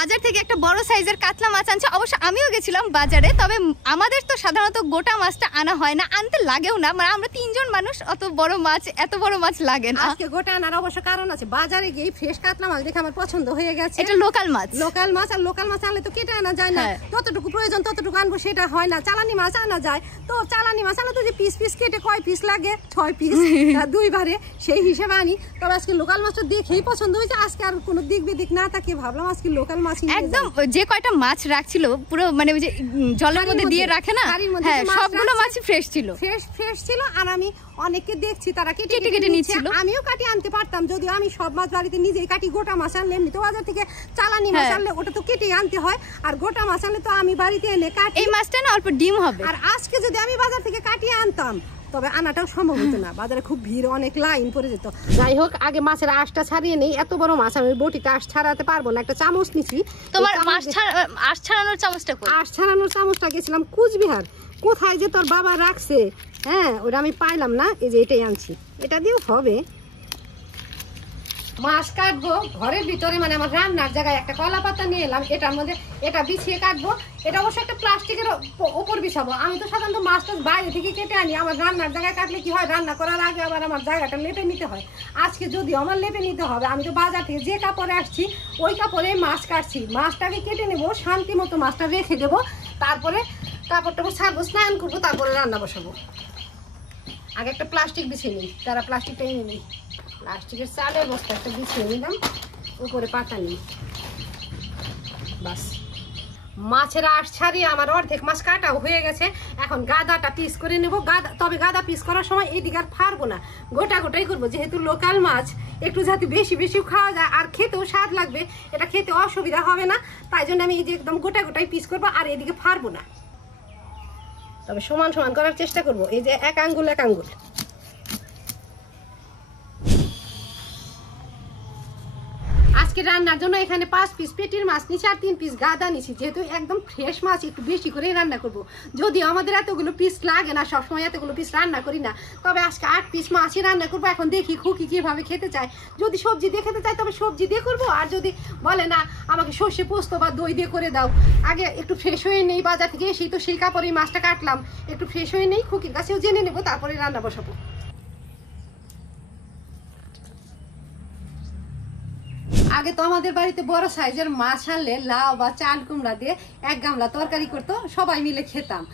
বাজার থেকে একটা বড় সাইজের কাতলা মাছ আনছে। অবশ্য আমিও গেছিলাম বাজারে, তবে আমাদের তো সাধারণত গোটা মাছটা আনা হয় না, আনতে লাগেও না, মানে আমরা তিনজন মানুষ, অত বড় মাছ এত বড় মাছ লাগে না। আজকে গোটা আনার অবশ্য কারণ আছে, বাজারে গিয়ে ফ্রেশ কাতলা মাছ দেখে আমার পছন্দ হয়ে গেছে। এটা লোকাল মাছ, লোকাল মাছ, আর লোকাল মাছ আনলে তো কেটে আনা যায় না, যতটুকু প্রয়োজন ততটুকু আনবো সেটা হয় না। চালানি মাছ আনা যায়, তো চালানি মাছ আনলে তো যে পিস পিস কেটে কয় পিস লাগে, 6 পিস দুইবারে, সেই হিসেবে আনি। তবে আজকে লোকাল মাছটা দেখেই পছন্দ হয়েছে, আজকে আর কোনো দিক বিদিক না তাকিয়ে ভাবলাম আজকে লোকাল মাছ। একদম যে কয়টা মাছ রাখছিল পুরো মানে ওই যে জলের মধ্যে দিয়ে রাখে না, সবগুলো মাছই ফ্রেশ ছিল, ফ্রেশ ছিল। আর আমি অনেককে দেখছি তারা কেটে কেটে নিচ্ছিল, আমিও কাটি আনতে পারতাম, যদিও আমি সব মাছ বাড়িতে নিজেই কাটি। গোটা মাছ আনলে এমনি তো বাজার থেকে চালানি মাছ আনলে ওটা তো কেটে আনতে হয়, আর গোটা মাছ আনলে তো আমি বাড়িতে এনে কাটি। এই মাছটা না অল্প ডিম হবে। আর আজকে যদি আমি বাজার থেকে কাটিয়ে আনতাম তবে আনাটাও সম্ভব হতো না, বাজারে খুব ভিড়, অনেক লাইন পড়ে যেত। যাই হোক, আগে মাছের আঁশটা ছাড়িয়ে নেই। এত বড় মাছ আমি বটিতে আঁশ ছাড়াতে পারবো না, একটা চামচ নিচ্ছি। তোমার আঁশ ছাড়ানোর চামচটা কই? আঁশ ছাড়ানোর চামচটা গেছিলাম কুচবিহার, কোথায় যে তোর বাবা রাখছে, হ্যাঁ ওটা আমি পাইলাম না, এই যে এটাই আনছি, এটা দিয়েও হবে। মাছ কাটবো ঘরের ভিতরে, মানে আমার রান্নার জায়গায় একটা কলা পাতা নিয়ে এলাম, এটার মধ্যে এটা বিছিয়ে কাটবো। এটা অবশ্য একটা প্লাস্টিকের ওপর বিছাবো। আমি তো সাধারণত মাছটা বাইরে থেকে কেটে আনি, আমার রান্নার জায়গায় কাটলে কি হয়, রান্না করার আগে আবার আমার জায়গাটা লেপে নিতে হয়। আজকে যদিও আমার লেপে নিতে হবে, আমি তো বাজার থেকে যে কাপড়ে আসছি ওই কাপড়ে মাছ কাটছি। মাছটাকে কেটে নেবো, শান্তি মতো মাছটা রেখে দেবো, তারপরে কাপড়টা ছাড়বো, স্নান করবো, তারপরে রান্না বসাবো। আগে একটা প্লাস্টিক বিছিয়ে নিই, তারা প্লাস্টিকটা এনে নিই। প্লাস্টিকের চালের বস্তা একটা বিছিয়ে নিলাম, উপরে পাতা নিই, বাস। মাছের আঁশ ছাড়িয়ে আমার অর্ধেক মাছ কাটা হয়ে গেছে। এখন গাদাটা পিস করে নেবো। তবে গাদা পিস করার সময় এইদিকে আর ফাড়বো না, গোটা গোটাই করবো, যেহেতু লোকাল মাছ একটু যাতে বেশি বেশি খাওয়া যায় আর খেতেও স্বাদ লাগবে, এটা খেতে অসুবিধা হবে না, তাই জন্য আমি এই যে একদম গোটা গোটাই পিস করবো, আর এদিকে ফাড়বো না। তবে সমান সমান করার চেষ্টা করবো, এই যে এক আঙ্গুল এক আঙ্গুল। আজকে রান্নার জন্য এখানে 5 পিস পেটির মাছ নিচ্ছি আর 3 পিস গাদা নিচ্ছি, যেহেতু একদম ফ্রেশ মাছ একটু বেশি করে রান্না করব। যদিও আমাদের এতগুলো পিস লাগে না, সবসময় এতগুলো পিস রান্না করি না, তবে আজকে 8 পিস মাছই রান্না করবো। এখন দেখি খুকি কিভাবে খেতে চায়, যদি সবজি দিয়ে খেতে চায় তবে সবজি দিয়ে করবো, আর যদি বলে না আমাকে সর্ষে পোস্ত বা দই দিয়ে করে দাও। আগে একটু ফ্রেশ হয়ে নেই, বাজার থেকে এসেই তো সেই কাপড়েই মাছটা কাটলাম, একটু ফ্রেশ হয়ে নেই, খুকির কাছেও জেনে নেবো, তারপরে রান্না বসাবো। আগে তো আমাদের বাড়িতে বড় সাইজের মাছ আনলে লাউ বা চাল কুমড়া দিয়ে 1 গামলা তরকারি করতো, সবাই মিলে খেতাম।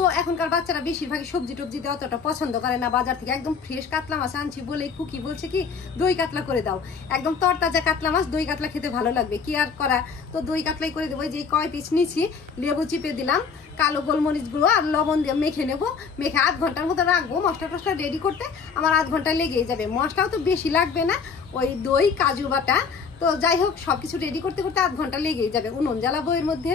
তো এখনকার বাচ্চারা বেশিরভাগই সবজি টবজি দিয়ে অতটা পছন্দ করে না। বাজার থেকে একদম ফ্রেশ কাতলা মাছ আনছি বলেই খুকি বলছে কি দই কাতলা করে দাও, একদম তরতাজা কাতলা মাছ, দই কাতলা খেতে ভালো লাগবে, কি আর করা, তো দই কাতলাই করে দেবো। যে কয় পিস নিচ্ছি, লেবু চিপে দিলাম, কালো গোলমরিচ গুঁড়ো আর লবণ দিয়ে মেখে নেবো, মেখে 1/2 ঘন্টার মতো রাখবো। মশলা টসলা রেডি করতে আমার 1/2 ঘন্টা লেগেই যাবে, মশলাও তো বেশি লাগবে না, ওই দই কাজু বাটা। তো যাই হোক, সবকিছু রেডি করতে করতে 1/2 ঘন্টা লেগেই যাবে। উনুন জ্বালাবো এর মধ্যে।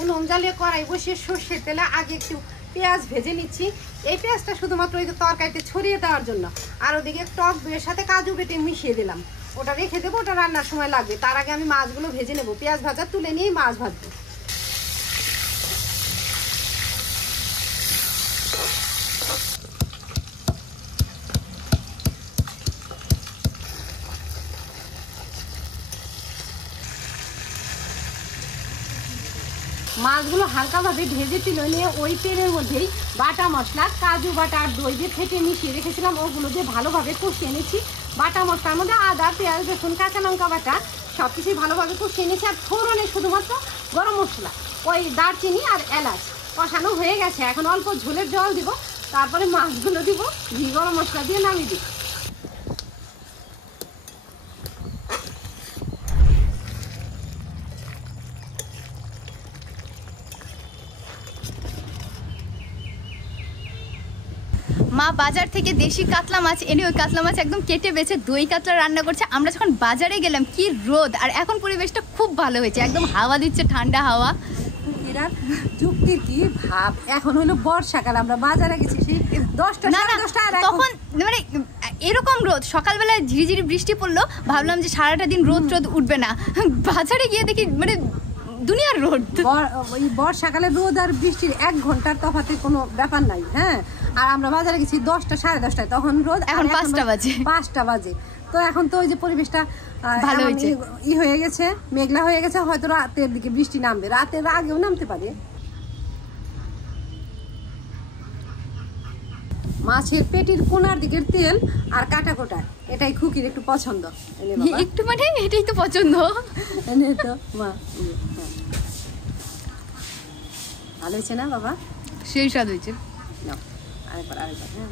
উনুন জ্বালিয়ে কড়াই বসিয়ে সর্ষের তেলে আগে একটু পেঁয়াজ ভেজে নিচ্ছি। এই পেঁয়াজটা শুধুমাত্র ওই তরকারিতে ছড়িয়ে দেওয়ার জন্য। আর ওদিকে টক দইয়ের সাথে কাজু বেটে মিশিয়ে দিলাম, ওটা রেখে দেবো, ওটা রান্নার সময় লাগবে। তার আগে আমি মাছগুলো ভেজে নেবো, পেঁয়াজ ভাজা তুলে নিয়ে মাছ ভাজবো। মাছগুলো হালকাভাবে ভেজে তুলে নিয়ে ওই তেলের মধ্যেই বাটা মশলা, কাজু বাটা আর দই দিয়ে ফেটে মিশিয়ে রেখেছিলাম, ওগুলো দিয়ে ভালোভাবে কষিয়ে নিচ্ছি। বাটা মশলার মধ্যে আদা, পেঁয়াজ, রসুন, কাঁচা লঙ্কা বাটা সব কিছুই ভালোভাবে কষিয়ে নিচ্ছি। আর ফোড়নে শুধুমাত্র গরম মশলা, ওই দারচিনি আর এলাচ কষানো হয়ে গেছে। এখন অল্প ঝোলের জল দিব, তারপরে মাছগুলো দিব, ঘি গরম মশলা দিয়ে নামিয়ে দিব। মা বাজার থেকে দেশি কাতলা মাছ এনে ওই কাতলা মাছ একদম কেটে বেছে দই কাতলা রান্না করছে। আমরা যখন বাজারে গেলাম কি রোদ, আর এখন পরিবেশটা খুব ভালো হয়েছে, একদম হাওয়া দিচ্ছে, ঠান্ডা হাওয়া। যুক্তির কি ভাব, এখন হলো বর্ষাকাল, আমরা বাজারে গেছি সেই 10টা, তখন মানে এরকম রোদ, সকালবেলায় ঝিরিঝিরি বৃষ্টি পড়লো, ভাবলাম যে সারাটা দিন রোদ উঠবে না, বাজারে গিয়ে দেখি মানে দুনিয়ার রোদ। ওই বর্ষাকালে রোদ আর বৃষ্টির 1 ঘন্টার তফাতে কোনো ব্যাপার নাই। হ্যাঁ, আর আমরা বাজারে গেছি 10টা সাড়ে 10টায়, তখন রোদ, এখন 5টা বাজে। 5টা বাজে। তো এখন তো ওই যে পরিবেশটা ভালো হয়েছে, হয়ে গেছে, মেঘলা হয়ে গেছে, হয়তো রাতের দিকে বৃষ্টি নামবে, রাতের আগেও নামতে পারে। মাছের পেটির কোনার দিকের তেল আর কাটা কোটা এটাই খুকির একটু পছন্দ। একটু মানে এটাই তো পছন্দ। এনে তো মা, ভালো হয়েছে না বাবা? সেই স্বাদ হয়েছে। আরেকবার হ্যাঁ।